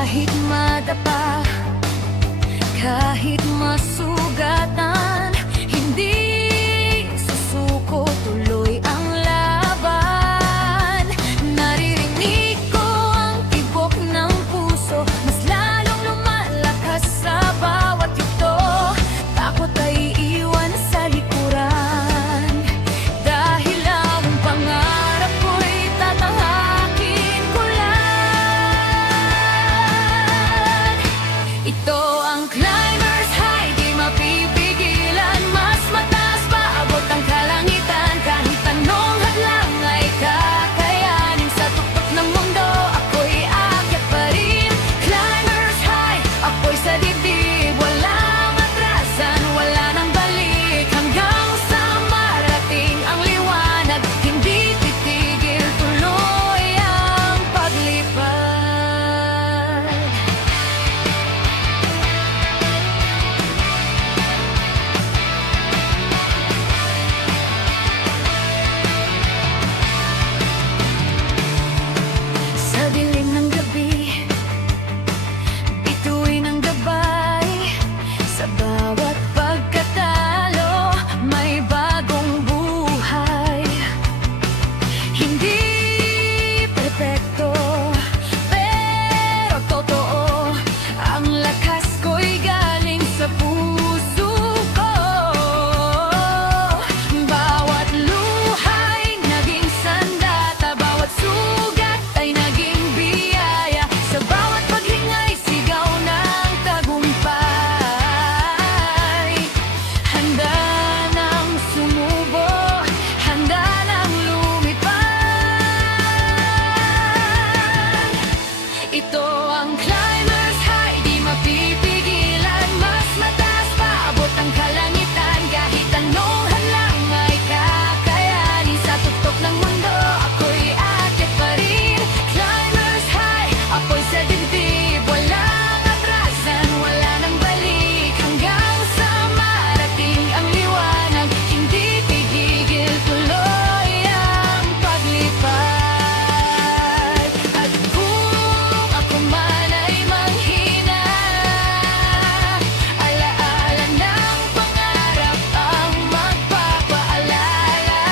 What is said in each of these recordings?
Kahit madapa, kahit masugatan, hindi susuko, tuloy ang laban. Naririnig ko ang tibok ng puso, mas lalong lumalakas sa bawat yugto. Takot ay iwan sa likuran, dahil ang pangarap ko'y tatahakin ko lang. Ito ang climbers high, di mapipigilan. Mas mataas pa, abot ang kalangitan. Kahit anong hadlang ay kakayanin. Sa tuktok ng mundo, ako'y aakyat pa rin. Climbers high, ako'y sa dibdib. Walang atrasan, wala nang balik. Hanggang sa marating ang liwanag, hindi titigil, tuloy ang paglipad. Sa dilim ng gabi, bituin ang gabay. Sa bawat pagkatalo, may bagong buhay. Hindi perpekto, pero totoo. Ang lakas ko'y galing sa puso ko. Bawat luhay naging sandata, bawat sugat ay naging biyaya. Sa bawat paghingay, sigaw ng tagumpay. Handa nang sumubo, handa nang lumipad. Ito ang climbers high, di mapipigilan. Mas mataas pa, abot ang kalangitan. Kahit anong hadlang ay kakayanin. Sa tuktok ng mundo, ako'y aakyat pa rin. Climbers high, ako'y sa dibdib. Walang atrasan, wala nang balik. Hanggang sa marating ang liwanag, hindi tigigil, tuloy ang paglipad. At kung ako man ay manghina, alaala ng pangarap ang magpapaalala.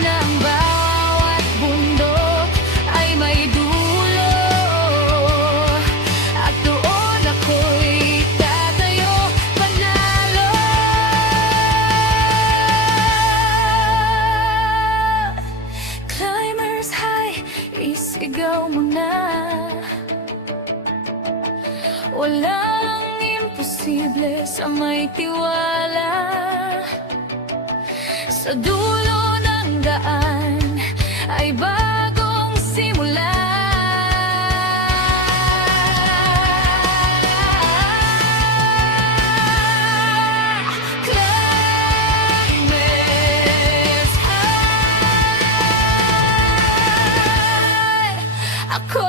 Ng bawat bundok ay may dulo, at doon ako'y tatayo, panalo. Climbers high, isigaw mo na. Walang imposible sa may tiwala. Sa dulo ng daan ay bagong simula. Climbers high, ako